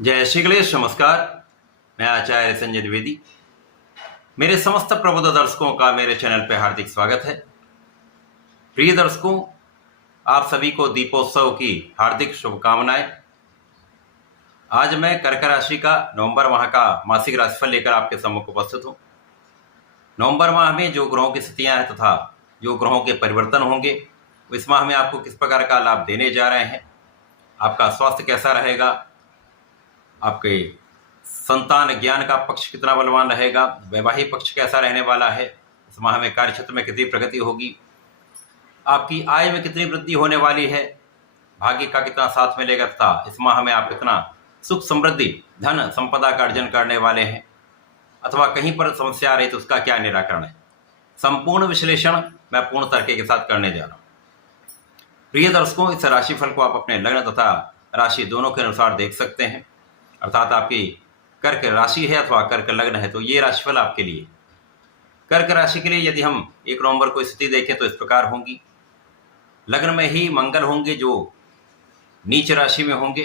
जय श्री गणेश। नमस्कार। मैं आचार्य संजय द्विवेदी। मेरे समस्त प्रबुद्ध दर्शकों का मेरे चैनल पर हार्दिक स्वागत है। प्रिय दर्शकों, आप सभी को दीपोत्सव की हार्दिक शुभकामनाएं। आज मैं कर्क राशि का नवंबर माह का मासिक राशिफल लेकर आपके सम्मुख उपस्थित हूं। नवंबर माह में जो ग्रहों की स्थितियां हैं तथा जो ग्रहों के परिवर्तन होंगे, इस माह में आपको किस प्रकार का लाभ देने जा रहे हैं, आपका स्वास्थ्य कैसा रहेगा, आपके संतान ज्ञान का पक्ष कितना बलवान रहेगा, वैवाहिक पक्ष कैसा रहने वाला है, इस माह में कार्य क्षेत्र में कितनी प्रगति होगी, आपकी आय में कितनी वृद्धि होने वाली है, भाग्य का कितना साथ मिलेगा तथा इस माह में आप कितना सुख समृद्धि धन संपदा का अर्जन करने वाले हैं अथवा कहीं पर समस्या आ रही तो उसका क्या निराकरण है। संपूर्ण विश्लेषण मैं पूर्ण तरीके के साथ करने जा रहा हूं। प्रिय दर्शकों, इस राशिफल को आप अपने लग्न तथा राशि दोनों के अनुसार देख सकते हैं। अर्थात आपकी कर्क राशि है अथवा कर्क लग्न है तो ये राशिफल आपके लिए। कर्क राशि के लिए यदि हम 1 नवंबर को स्थिति देखें तो इस प्रकार होंगी। लग्न में ही मंगल होंगे जो नीच राशि में होंगे।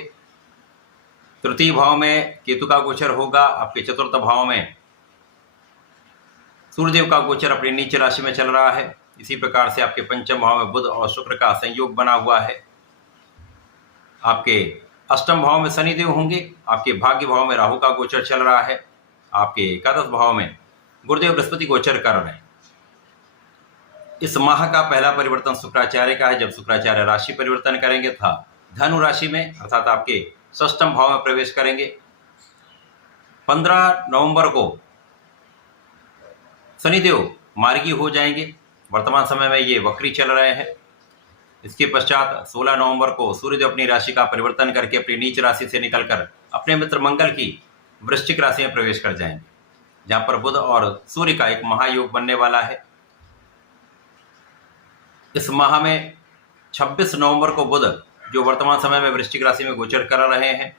तृतीय भाव में केतु का गोचर होगा। आपके चतुर्थ भाव में सूर्यदेव का गोचर अपनी नीच राशि में चल रहा है। इसी प्रकार से आपके पंचम भाव में बुध और शुक्र का संयोग बना हुआ है। आपके अष्टम भाव में शनिदेव होंगे। आपके भाग्य भाव में राहु का गोचर चल रहा है। आपके एकादश भाव में गुरुदेव बृहस्पति गोचर कर रहे हैं। इस माह का पहला परिवर्तन शुक्राचार्य का है, जब शुक्राचार्य राशि परिवर्तन करेंगे तथा धनु राशि में अर्थात आपके षष्ठम भाव में प्रवेश करेंगे। 15 नवंबर को शनिदेव मार्गी हो जाएंगे। वर्तमान समय में ये वक्री चल रहे हैं। इसके पश्चात 16 नवंबर को सूर्यदेव अपनी राशि का परिवर्तन करके अपनी नीच राशि से निकलकर अपने मित्र मंगल की वृश्चिक राशि में प्रवेश कर जाएंगे, जहां पर बुध और सूर्य का एक महायोग बनने वाला है। इस माह में 26 नवंबर को बुध जो वर्तमान समय में वृश्चिक राशि में गोचर कर रहे हैं,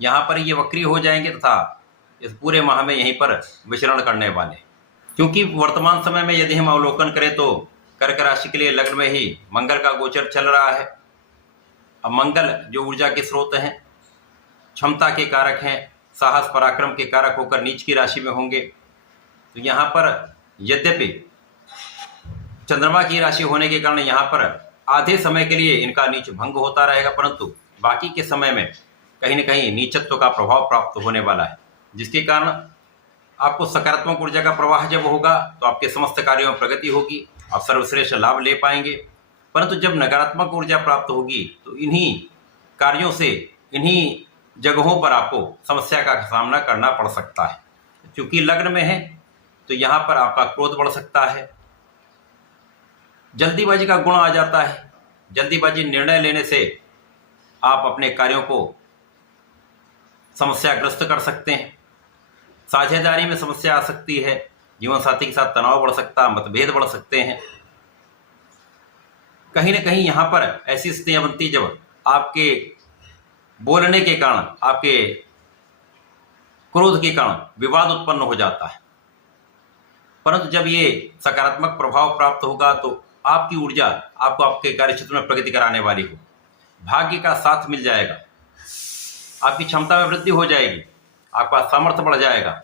यहाँ पर ये वक्री हो जाएंगे तथा इस पूरे माह में यहीं पर विचरण करने वाले। क्योंकि वर्तमान समय में यदि हम अवलोकन करें तो कर्क राशि के लिए लग्न में ही मंगल का गोचर चल रहा है। अब मंगल जो ऊर्जा के स्रोत हैं, क्षमता के कारक हैं, साहस पराक्रम के कारक होकर नीच की राशि में होंगे। तो यहाँ पर यद्यपि चंद्रमा की राशि होने के कारण यहाँ पर आधे समय के लिए इनका नीच भंग होता रहेगा, परंतु बाकी के समय में कहीं न कहीं नीचत्व का प्रभाव प्राप्त होने वाला है, जिसके कारण आपको सकारात्मक ऊर्जा का प्रवाह जब होगा तो आपके समस्त कार्यों में प्रगति होगी, आप सर्वश्रेष्ठ लाभ ले पाएंगे। परंतु जब नकारात्मक ऊर्जा प्राप्त होगी तो इन्हीं कार्यों से, इन्हीं जगहों पर आपको समस्या का सामना करना पड़ सकता है। क्योंकि लग्न में है तो यहाँ पर आपका क्रोध बढ़ सकता है, जल्दीबाजी का गुण आ जाता है। जल्दीबाजी निर्णय लेने से आप अपने कार्यों को समस्याग्रस्त कर सकते हैं। साझेदारी में समस्या आ सकती है, जीवन साथी के साथ तनाव बढ़ सकता है, मतभेद बढ़ सकते हैं। कहीं ना कहीं यहाँ पर ऐसी स्थितियां बनती जब आपके बोलने के कारण, आपके क्रोध के कारण विवाद उत्पन्न हो जाता है। परंतु जब ये सकारात्मक प्रभाव प्राप्त होगा तो आपकी ऊर्जा आपको आपके कार्य क्षेत्र में प्रगति कराने वाली हो, भाग्य का साथ मिल जाएगा, आपकी क्षमता में वृद्धि हो जाएगी, आपका सामर्थ्य बढ़ जाएगा।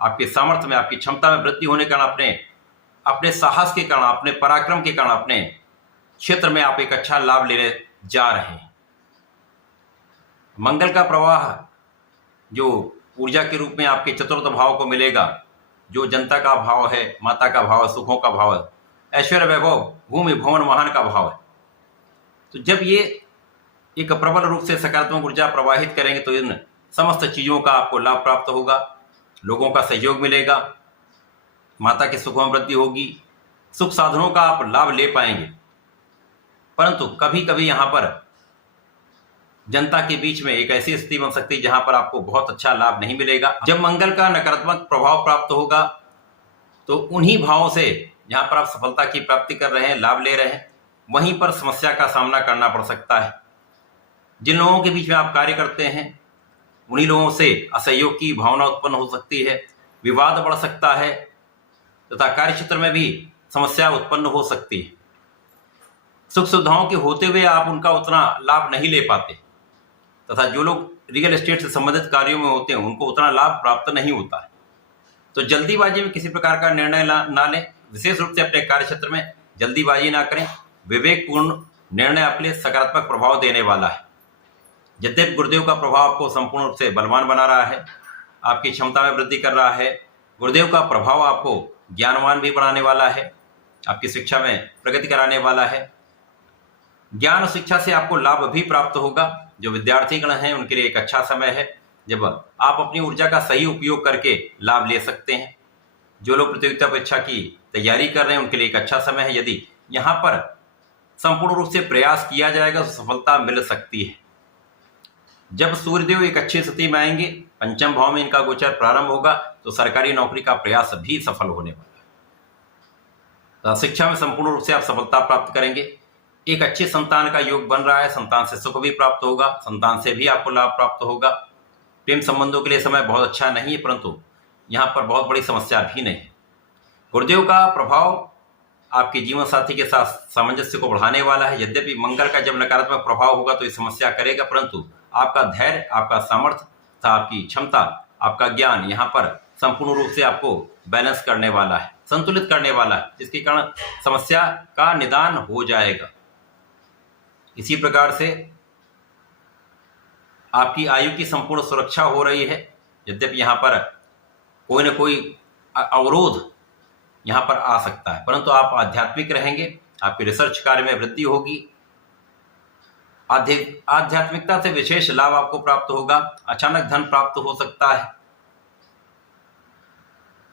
आपके सामर्थ्य में, आपकी क्षमता में वृद्धि होने के कारण, अपने साहस के कारण, अपने पराक्रम के कारण अपने क्षेत्र में आप एक अच्छा लाभ लेने जा रहे हैं। मंगल का प्रवाह जो ऊर्जा के रूप में आपके चतुर्थ भाव को मिलेगा, जो जनता का भाव है, माता का भाव है, सुखों का भाव है, ऐश्वर्य वैभव, भूमि भवन वाहन का भाव है। तो जब ये एक प्रबल रूप से सकारात्मक ऊर्जा प्रवाहित करेंगे तो इन समस्त चीजों का आपको लाभ प्राप्त होगा, लोगों का सहयोग मिलेगा, माता के सुखों में वृद्धि होगी, सुख साधनों का आप लाभ ले पाएंगे। परंतु कभी कभी यहाँ पर जनता के बीच में एक ऐसी स्थिति बन सकती है जहां पर आपको बहुत अच्छा लाभ नहीं मिलेगा। जब मंगल का नकारात्मक प्रभाव प्राप्त होगा तो उन्हीं भावों से जहां पर आप सफलता की प्राप्ति कर रहे हैं, लाभ ले रहे हैं, वहीं पर समस्या का सामना करना पड़ सकता है। जिन लोगों के बीच में आप कार्य करते हैं उन्हीं लोगों से असहयोग की भावना उत्पन्न हो सकती है, विवाद बढ़ सकता है तथा कार्य क्षेत्र में भी समस्या उत्पन्न हो सकती है। सुख सुविधाओं के होते हुए आप उनका उतना लाभ नहीं ले पाते। तथा जो लोग रियल एस्टेट से संबंधित कार्यों में होते हैं उनको उतना लाभ प्राप्त नहीं होता है। तो जल्दीबाजी में किसी प्रकार का निर्णय ना लें। विशेष रूप से अपने कार्य क्षेत्र में जल्दीबाजी ना करें। विवेकपूर्ण निर्णय आपके लिए सकारात्मक प्रभाव देने वाला है। यद्यपि गुरुदेव का प्रभाव आपको संपूर्ण रूप से बलवान बना रहा है, आपकी क्षमता में वृद्धि कर रहा है। गुरुदेव का प्रभाव आपको ज्ञानवान भी बनाने वाला है, आपकी शिक्षा में प्रगति कराने वाला है। ज्ञान और शिक्षा से आपको लाभ भी प्राप्त होगा। जो विद्यार्थीगण हैं उनके लिए एक अच्छा समय है जब आप अपनी ऊर्जा का सही उपयोग करके लाभ ले सकते हैं। जो लोग प्रतियोगिता परीक्षा की तैयारी कर रहे हैं उनके लिए एक अच्छा समय है। यदि यहाँ पर संपूर्ण रूप से प्रयास किया जाएगा तो सफलता मिल सकती है। जब सूर्यदेव एक अच्छी स्थिति में आएंगे, पंचम भाव में इनका गोचर प्रारंभ होगा, तो सरकारी नौकरी का प्रयास भी सफल होने वाला है। तो शिक्षा में संपूर्ण रूप से आप सफलता प्राप्त करेंगे। एक अच्छे संतान का योग बन रहा है, संतान से सुख भी प्राप्त होगा, संतान से भी आपको लाभ प्राप्त होगा। प्रेम संबंधों के लिए समय बहुत अच्छा नहीं है, परंतु यहाँ पर बहुत बड़ी समस्या भी नहीं है। गुरुदेव का प्रभाव आपके जीवन साथी के साथ सामंजस्य को बढ़ाने वाला है। यद्यपि मंगल का जब नकारात्मक प्रभाव होगा तो ये समस्या करेगा, परंतु आपका धैर्य, आपका सामर्थ्य तथा आपकी क्षमता, आपका ज्ञान यहाँ पर संपूर्ण रूप से आपको बैलेंस करने वाला है, संतुलित करने वाला है, जिसके कारण समस्या का निदान हो जाएगा। इसी प्रकार से आपकी आयु की संपूर्ण सुरक्षा हो रही है। यद्यपि यहाँ पर कोई न कोई अवरोध यहाँ पर आ सकता है, परंतु आप आध्यात्मिक रहेंगे, आपके रिसर्च कार्य में वृद्धि होगी। आध्यात्मिकता से विशेष लाभ आपको प्राप्त होगा। अचानक धन प्राप्त हो सकता है।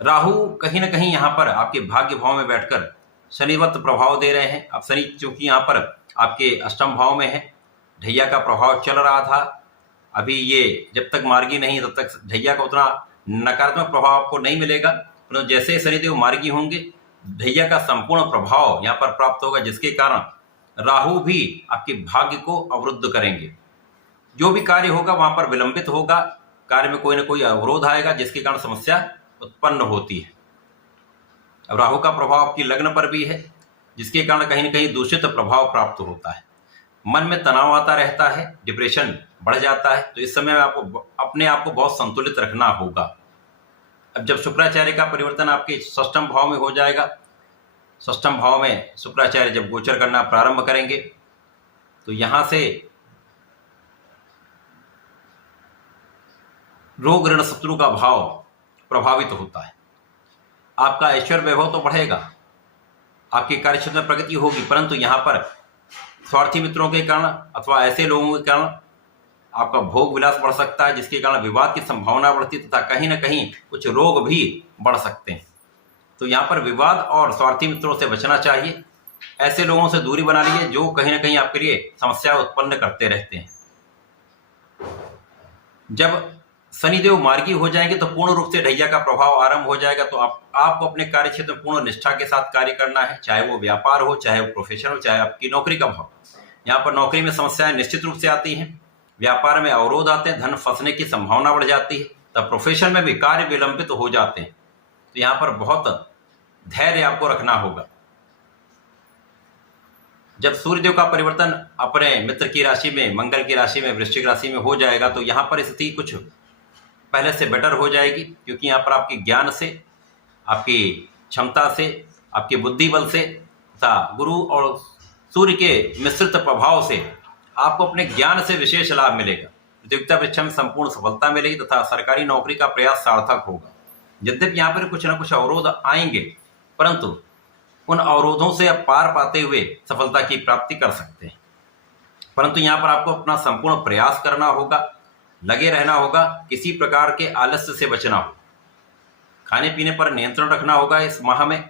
राहु कहीं ना कहीं यहाँ पर आपके भाग्य भाव में बैठकर शनिवत प्रभाव दे रहे हैं। अब शनि चूंकि यहाँ पर आपके अष्टम भाव में है, ढैया का प्रभाव चल रहा था, अभी ये जब तक मार्गी नहीं तब तक ढैया का उतना नकारात्मक प्रभाव आपको नहीं मिलेगा। परंतु जैसे शनिदेव मार्गी होंगे, ढैया का संपूर्ण प्रभाव यहाँ पर प्राप्त होगा, जिसके कारण राहु भी आपके भाग्य को अवरुद्ध करेंगे। जो भी कार्य होगा वहां पर विलंबित होगा, कार्य में कोई ना कोई अवरोध आएगा, जिसके कारण समस्या उत्पन्न होती है। अब राहु का प्रभाव आपकी लग्न पर भी है, जिसके कारण कहीं ना कहीं दूषित प्रभाव प्राप्त होता है। मन में तनाव आता रहता है, डिप्रेशन बढ़ जाता है। तो इस समय आपको अपने आप को बहुत संतुलित रखना होगा। अब जब शुक्राचार्य का परिवर्तन आपके षष्ठम भाव में हो जाएगा, षष्ठम भाव में शुक्राचार्य जब गोचर करना प्रारंभ करेंगे, तो यहां से रोग ऋण शत्रु का भाव प्रभावित होता है। आपका ऐश्वर्य वैभव तो बढ़ेगा, आपके कार्यक्षेत्र में प्रगति होगी, परंतु यहाँ पर स्वार्थी मित्रों के कारण अथवा ऐसे लोगों के कारण आपका भोग विलास बढ़ सकता है, जिसके कारण विवाद की संभावना बढ़ती तथा कहीं ना कहीं कुछ रोग भी बढ़ सकते हैं। तो यहाँ पर विवाद और स्वार्थी मित्रों से बचना चाहिए। ऐसे लोगों से दूरी बना लीजिए जो कहीं ना कहीं आपके लिए समस्या उत्पन्न करते रहते हैं। जब शनिदेव मार्गी हो जाएंगे तो पूर्ण रूप से ढैया का प्रभाव आरंभ हो जाएगा। तो आपको अपने कार्य क्षेत्र में पूर्ण निष्ठा के साथ कार्य करना है, चाहे वो व्यापार हो, चाहे वो प्रोफेशन हो, चाहे आपकी नौकरी का भाव। यहाँ पर नौकरी में समस्याएं निश्चित रूप से आती हैं, व्यापार में अवरोध आते हैं, धन फंसने की संभावना बढ़ जाती है, तब प्रोफेशन में भी कार्य विलंबित हो जाते हैं। तो यहाँ पर बहुत धैर्य आपको रखना होगा। जब सूर्यदेव का परिवर्तन अपने मित्र की राशि में, मंगल की राशि में, वृश्चिक राशि में हो जाएगा, तो यहाँ पर स्थिति कुछ पहले से बेटर हो जाएगी, क्योंकि यहाँ पर आपके ज्ञान से, आपकी क्षमता से, आपके बुद्धि बल से तथा गुरु और सूर्य के मिश्रित प्रभाव से आपको अपने ज्ञान से विशेष लाभ मिलेगा। प्रतियोगिता परीक्षा में संपूर्ण सफलता मिलेगी तथा सरकारी नौकरी का प्रयास सार्थक होगा। यद्यपि यहाँ पर कुछ ना कुछ अवरोध आएंगे, परंतु उन अवरोधों से आप पार पाते हुए सफलता की प्राप्ति कर सकते हैं। परंतु यहाँ पर आपको अपना संपूर्ण प्रयास करना होगा, लगे रहना होगा, किसी प्रकार के आलस्य से बचना होगा, खाने पीने पर नियंत्रण रखना होगा। इस माह में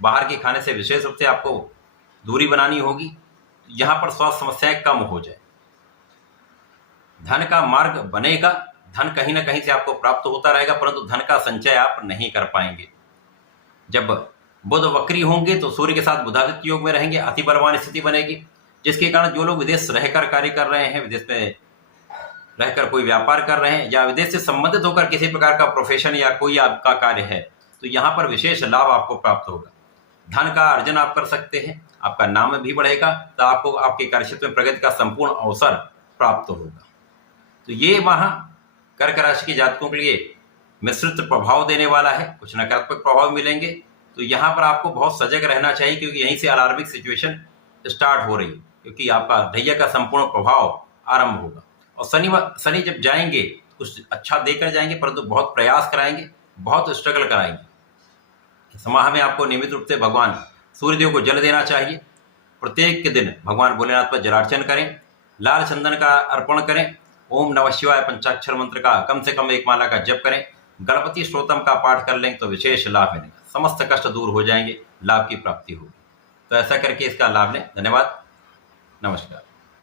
बाहर के खाने से विशेष रूप से आपको दूरी बनानी होगी, यहाँ पर स्वास्थ्य समस्याएं कम हो जाए। धन का मार्ग बनेगा, धन कहीं ना कहीं से आपको प्राप्त होता रहेगा, परंतु धन का संचय आप नहीं कर पाएंगे। जब बुध वक्री होंगे तो सूर्य के साथ बुधादित्य योग में रहेंगे, अति बलवान स्थिति बनेगी, जिसके कारण जो लोग विदेश रहकर कार्य कर रहे हैं, विदेश में रहकर कोई व्यापार कर रहे हैं या विदेश से संबंधित होकर किसी प्रकार का प्रोफेशन या कोई आपका कार्य है, तो यहाँ पर विशेष लाभ आपको प्राप्त होगा। धन का अर्जन आप कर सकते हैं, आपका नाम भी बढ़ेगा, तो आपको आपके कार्यक्षेत्र में प्रगति का संपूर्ण अवसर प्राप्त होगा। तो ये माह कर्क राशि के जातकों के लिए मिश्रित प्रभाव देने वाला है, कुछ नकारात्मक प्रभाव मिलेंगे। तो यहाँ पर आपको बहुत सजग रहना चाहिए, क्योंकि यहीं से अलार्मिक सिचुएशन स्टार्ट हो रही है, क्योंकि आपका ढैया का संपूर्ण प्रभाव आरंभ होगा। और शनि जब जाएंगे कुछ अच्छा देकर जाएंगे, परंतु बहुत प्रयास कराएंगे, बहुत स्ट्रगल कराएंगे। इस माह में आपको नियमित रूप से भगवान सूर्यदेव को जल देना चाहिए। प्रत्येक दिन भगवान भोलेनाथ पर जलार्चन करें, लाल चंदन का अर्पण करें, ओम नमः शिवाय पंचाक्षर मंत्र का कम से कम 1 माला का जप करें, गणपति स्तोत्रम का पाठ कर लें तो विशेष लाभ मिलेगा, समस्त कष्ट दूर हो जाएंगे, लाभ की प्राप्ति होगी। तो ऐसा करके इसका लाभ लें। धन्यवाद, नमस्कार।